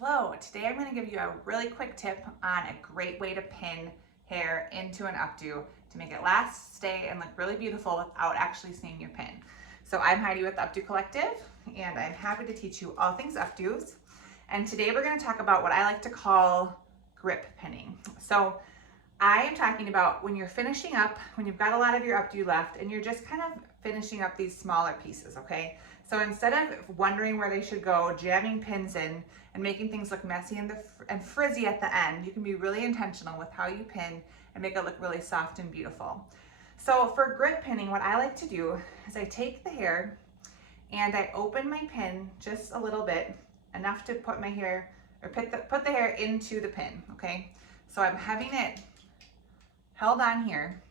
Hello, today I'm going to give you a really quick tip on a great way to pin hair into an updo to make it last, stay, and look really beautiful without actually seeing your pin. So I'm Heidi with Updo Collective, and I'm happy to teach you all things updos. And today we're going to talk about what I like to call grip pinning. So I am talking about when you're finishing up, when you've got a lot of your updo left, and you're just kind of finishing up these smaller pieces, okay? So instead of wondering where they should go, jamming pins in, and making things look messy and frizzy at the end, you can be really intentional with how you pin and make it look really soft and beautiful. So for grip pinning, what I like to do is I take the hair and I open my pin just a little bit, enough to put my hair, or put the hair into the pin, okay? So I'm having it held on here,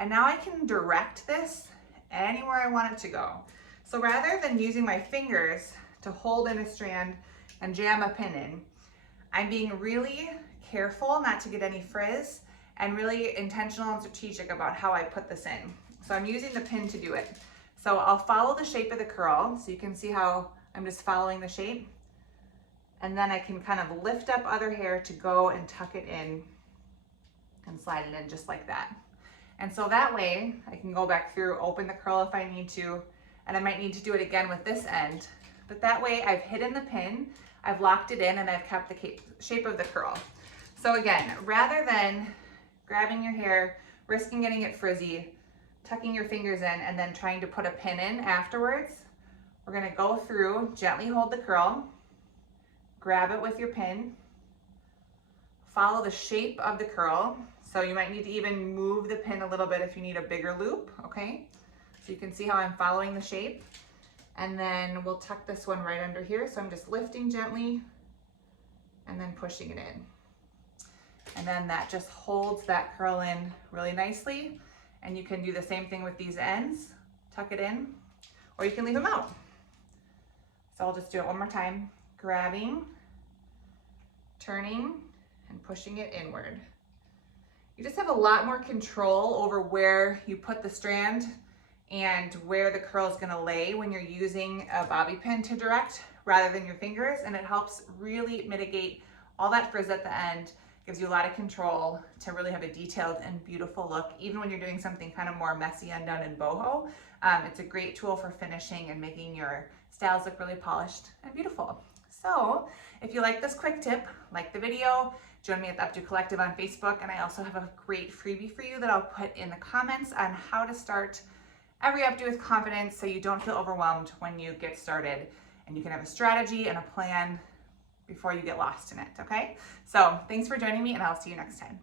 and now I can direct this anywhere I want it to go. So rather than using my fingers to hold in a strand and jam a pin in, I'm being really careful not to get any frizz and really intentional and strategic about how I put this in. So I'm using the pin to do it. So I'll follow the shape of the curl, so you can see how I'm just following the shape. And then I can kind of lift up other hair to go and tuck it in and slide it in just like that. And so that way I can go back through, open the curl if I need to, and I might need to do it again with this end. But that way I've hidden the pin, I've locked it in, and I've kept the shape of the curl. So again, rather than grabbing your hair, risking getting it frizzy, tucking your fingers in, and then trying to put a pin in afterwards, we're gonna go through, gently hold the curl, grab it with your pin, follow the shape of the curl. So you might need to even move the pin a little bit if you need a bigger loop, okay? So you can see how I'm following the shape. And then we'll tuck this one right under here. So I'm just lifting gently and then pushing it in. And then that just holds that curl in really nicely. And you can do the same thing with these ends, tuck it in, or you can leave them out. So I'll just do it one more time. Grabbing, turning, and pushing it inward. You just have a lot more control over where you put the strand and where the curl is gonna lay when you're using a bobby pin to direct rather than your fingers, and it helps really mitigate all that frizz at the end, gives you a lot of control to really have a detailed and beautiful look, even when you're doing something kind of more messy, undone, and boho. It's a great tool for finishing and making your styles look really polished and beautiful. So if you like this quick tip, like the video, join me at the Updo Collective on Facebook, and I also have a great freebie for you that I'll put in the comments on how to start every updo with confidence so you don't feel overwhelmed when you get started, and you can have a strategy and a plan before you get lost in it, okay? So thanks for joining me, and I'll see you next time.